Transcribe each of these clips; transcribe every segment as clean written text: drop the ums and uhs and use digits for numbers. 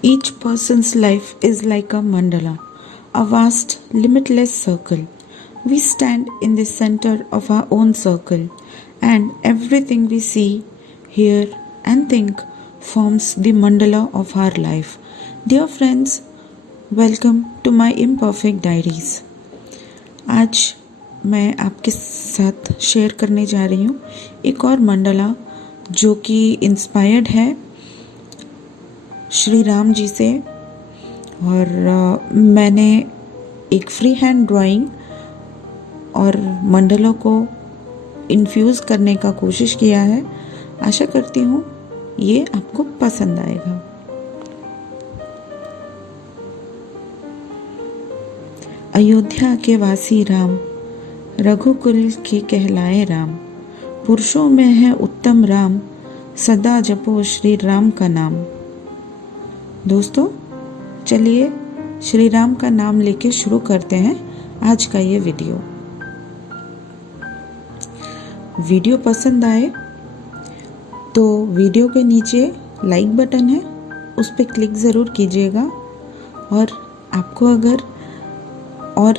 Each person's life is like a mandala, a vast, limitless circle. We stand in the center of our own circle, and everything we see, hear, and think forms the mandala of our life. Dear friends, welcome to my Imperfect Diaries. आज मैं आपके साथ शेयर करने जा रही हूँ एक और मंडला जो कि इंस्पायर्ड है श्री राम जी से। और मैंने एक फ्री हैंड ड्राइंग और मंडलों को इन्फ्यूज़ करने का कोशिश किया है। आशा करती हूँ ये आपको पसंद आएगा। अयोध्या के वासी राम, रघुकुल के कहलाए राम, पुरुषों में है उत्तम राम, सदा जपो श्री राम का नाम। दोस्तों, चलिए श्री राम का नाम लेके शुरू करते हैं आज का ये वीडियो पसंद आए तो वीडियो के नीचे लाइक बटन है, उस पर क्लिक ज़रूर कीजिएगा। और आपको अगर और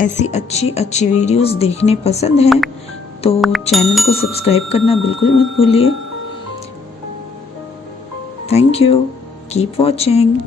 ऐसी अच्छी वीडियोस देखने पसंद हैं तो चैनल को सब्सक्राइब करना बिल्कुल मत भूलिए। Thank you, keep watching.